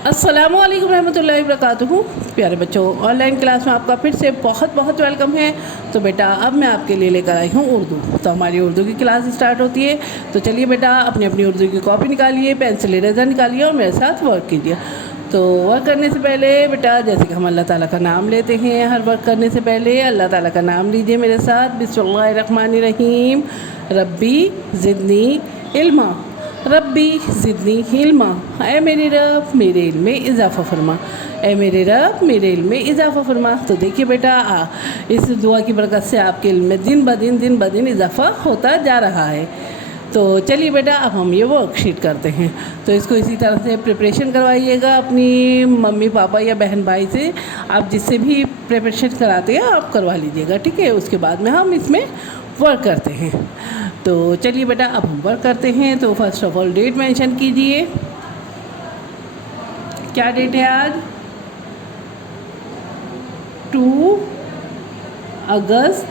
अस्सलामुअलैकुम रहमतुल्लाहि वबरकातुहू। प्यारे बच्चों, ऑनलाइन क्लास में आपका फिर से बहुत बहुत वेलकम है। तो बेटा अब मैं आपके लिए लेकर आई हूँ उर्दू। तो हमारी उर्दू की क्लास स्टार्ट होती है। तो चलिए बेटा अपनी अपनी उर्दू की कॉपी निकालिए, पेंसिल इरेज़र निकालिए और मेरे साथ वर्क कीजिए। तो वर्क करने से पहले बेटा जैसे कि हम अल्लाह ताला का नाम लेते हैं, हर वर्क करने से पहले अल्लाह ताला का नाम लीजिए मेरे साथ। बिस्मिल्लाहिर्रहमानिर्रहीम। रब्बी ज़िदनी इल्मा, रब्बी ज़िदनी इल्मा। ऐ मेरे रब मेरे इल्म में इजाफ़ा फरमा, ऐ मेरे रब मेरे इल्म में इजाफ़ा फरमा। तो देखिए बेटा इस दुआ की बरकत से आपके इल्म में दिन ब दिन इजाफ़ा होता जा रहा है। तो चलिए बेटा अब हम ये वर्कशीट करते हैं। तो इसको इसी तरह से प्रिपरेशन करवाइएगा अपनी मम्मी पापा या बहन भाई से। आप जिससे भी प्रिपरेशन कराते हैं आप करवा लीजिएगा, ठीक है। उसके बाद में हम इसमें वर्क करते हैं। तो चलिए बेटा अब हम वर्क करते हैं। तो first of all date mention कीजिए। क्या डेट है आज? 2 अगस्त,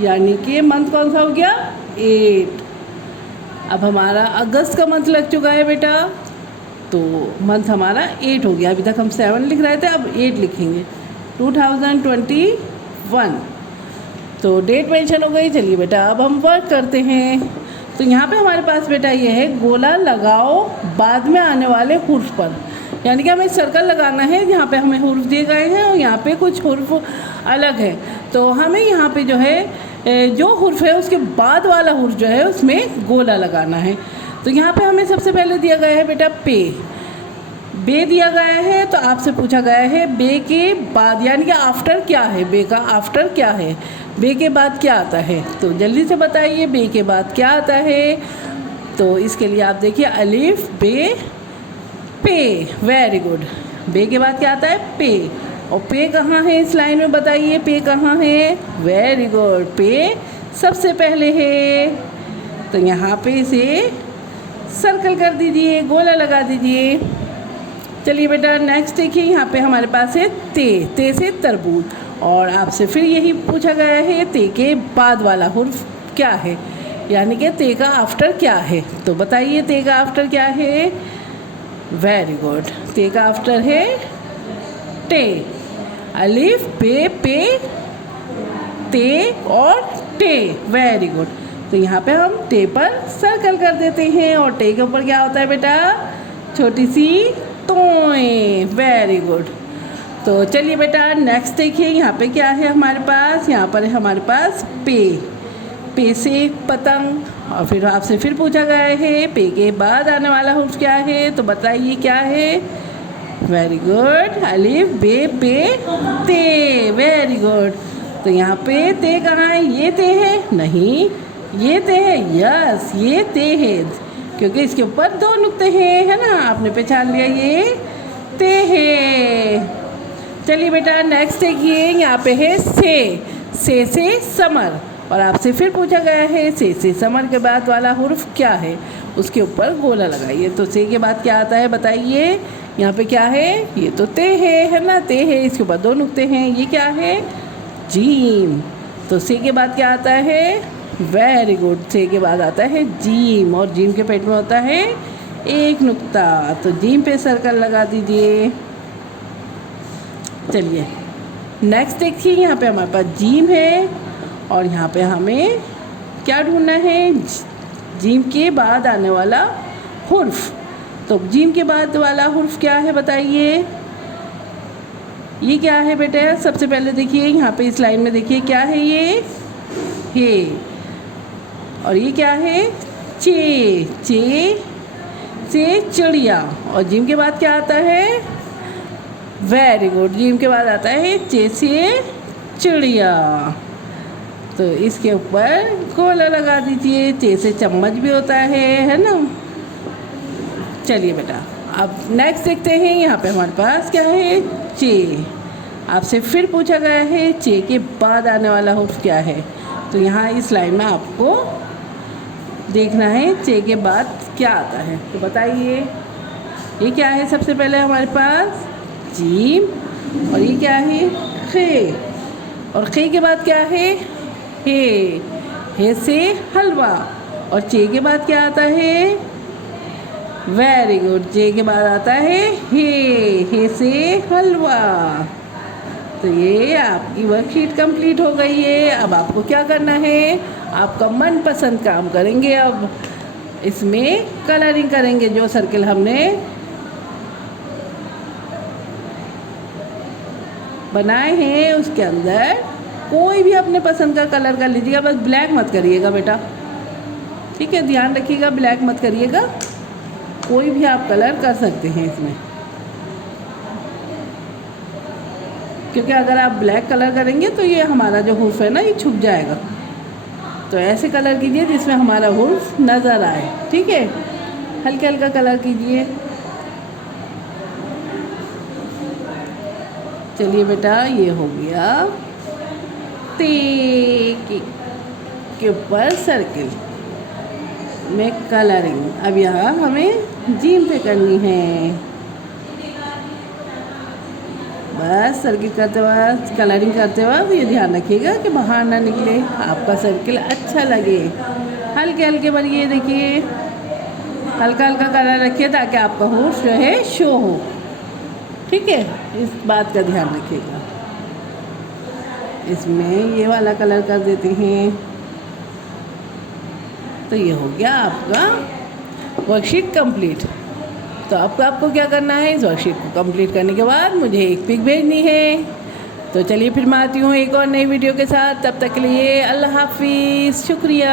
यानी कि मंथ कौन सा हो गया? 8। अब हमारा अगस्त का मंथ लग चुका है बेटा, तो मंथ हमारा 8 हो गया। अभी तक हम 7 लिख रहे थे, अब 8 लिखेंगे। 2021। तो डेट मेंशन हो गई। चलिए बेटा अब हम वर्क करते हैं। तो यहाँ पे हमारे पास बेटा ये है गोला लगाओ बाद में आने वाले हुर्फ पर, यानी कि हमें सर्कल लगाना है जहाँ पे हमें हुर्फ दिए गए हैं और यहाँ पे कुछ हुर्फ अलग है। तो हमें यहाँ पे जो है जो हुर्फ है उसके बाद वाला हुर्फ जो है उसमें गोला लगाना है। तो यहाँ पे हमें सबसे पहले दिया गया है बेटा पे, बे दिया गया है। तो आपसे पूछा गया है बे के बाद, यानी कि आफ्टर क्या है, बे का आफ्टर क्या है, बे के बाद क्या आता है। तो जल्दी से बताइए बे के बाद क्या आता है। तो इसके लिए आप देखिए अलिफ बे पे, वेरी गुड। बे के बाद क्या आता है? पे। और पे कहाँ है इस लाइन में बताइए, पे कहाँ है? वेरी गुड, पे सबसे पहले है। तो यहाँ पे इसे सर्कल कर दीजिए, गोला लगा दीजिए। चलिए बेटा नेक्स्ट देखिए, यहाँ पे हमारे पास है ते से तरबूज। और आपसे फिर यही पूछा गया है ते के बाद वाला हुर्फ क्या है, यानी कि ते का आफ्टर क्या है। तो बताइए ते का आफ्टर क्या है? वेरी गुड, ते का आफ्टर है टे। अलिफ बे पे ते और टे, वेरी गुड। तो यहाँ पे हम टे पर सर्कल कर देते हैं और टे के ऊपर क्या होता है बेटा? छोटी सी तोय, वेरी गुड। तो चलिए बेटा नेक्स्ट देखिए, यहाँ पे क्या है हमारे पास? यहाँ पर है हमारे पास पे से पतंग। और फिर आपसे फिर पूछा गया है पे के बाद आने वाला हुर्फ क्या है। तो बताइए क्या है? वेरी गुड, अलिफ बे पे ते, वेरी गुड। तो यहाँ पे ते कहाँ है? ये ते है? नहीं, ये ते है। यस, ये ते है, क्योंकि इसके ऊपर 2 नुक्ते हैं, है ना। आपने पहचान लिया, ये ते है। चलिए बेटा नेक्स्ट देखिए, यहाँ पे है से समर। और आपसे फिर पूछा गया है से समर के बाद वाला हुर्फ क्या है, उसके ऊपर गोला लगाइए। तो से के बाद क्या आता है बताइए? यहाँ पे क्या है? ये तो ते है ना, ते है, इसके ऊपर 2 नुक्ते हैं। ये क्या है? जीम। तो से के बाद क्या आता है? वेरी गुड, से के बाद आता है जीम, और जीम के पेट में होता है 1 नुक्ता। तो जीम पे सर्कल लगा दीजिए। चलिए नेक्स्ट देखिए, यहाँ पे हमारे पास जीम है और यहाँ पे हमें क्या ढूंढना है? जीम के बाद आने वाला हुर्फ। तो जीम के बाद वाला हुर्फ क्या है बताइए? ये क्या है बेटा? सबसे पहले देखिए यहाँ पे इस लाइन में देखिए क्या है? ये हे। और ये क्या है? चे से चिड़िया। और जीम के बाद क्या आता है? वेरी गुड, जीम के बाद आता है चे से चिड़िया। तो इसके ऊपर गोला लगा दीजिए। चे से चम्मच भी होता है ना। चलिए बेटा अब नेक्स्ट देखते हैं, यहाँ पे हमारे पास क्या है? चे। आपसे फिर पूछा गया है चे के बाद आने वाला हुर्फ क्या है। तो यहाँ इस लाइन में आपको देखना है चे के बाद क्या आता है। तो बताइए ये क्या है? सबसे पहले हमारे पास जीम, और ये क्या है? खे। और खे के बाद क्या है? हे से हलवा। और चे के बाद क्या आता है? Very good. जे के बाद आता है हे से हलवा। तो ये आपकी वर्कशीट कंप्लीट हो गई है। अब आपको क्या करना है, आपका मनपसंद काम करेंगे। अब इसमें कलरिंग करेंगे। जो सर्किल हमने बनाए हैं उसके अंदर कोई भी अपने पसंद का कलर कर लीजिएगा, बस ब्लैक मत करिएगा बेटा, ठीक है, ध्यान रखिएगा, ब्लैक मत करिएगा। कोई भी आप कलर कर सकते हैं इसमें, क्योंकि अगर आप ब्लैक कलर करेंगे तो ये हमारा जो हुर्फ है ना ये छुप जाएगा। तो ऐसे कलर कीजिए जिसमें हमारा हुर्फ नज़र आए, ठीक है। हल्का हल्का कलर कीजिए। चलिए बेटा, ये हो गया ते के ऊपर सर्किल में कलरिंग। अब यहाँ हमें जीम पे करनी है। बस सर्किल करते वक्त, कलरिंग करते वक्त ये ध्यान रखिएगा कि बाहर ना निकले, आपका सर्किल अच्छा लगे। हल्के हल्के भरिए, देखिए हल्का हल्का कलर रखिए ताकि आपका हुर्फ जो है शो हो, ठीक है। इस बात का ध्यान रखिएगा। इसमें ये वाला कलर कर देते हैं। तो ये हो गया आपका वर्कशीट कंप्लीट। तो आपको क्या करना है, इस वर्कशीट को कंप्लीट करने के बाद मुझे एक पिक भेजनी है। तो चलिए फिर मैं आती हूँ एक और नई वीडियो के साथ। तब तक के लिए अल्लाह हाफिज़, शुक्रिया।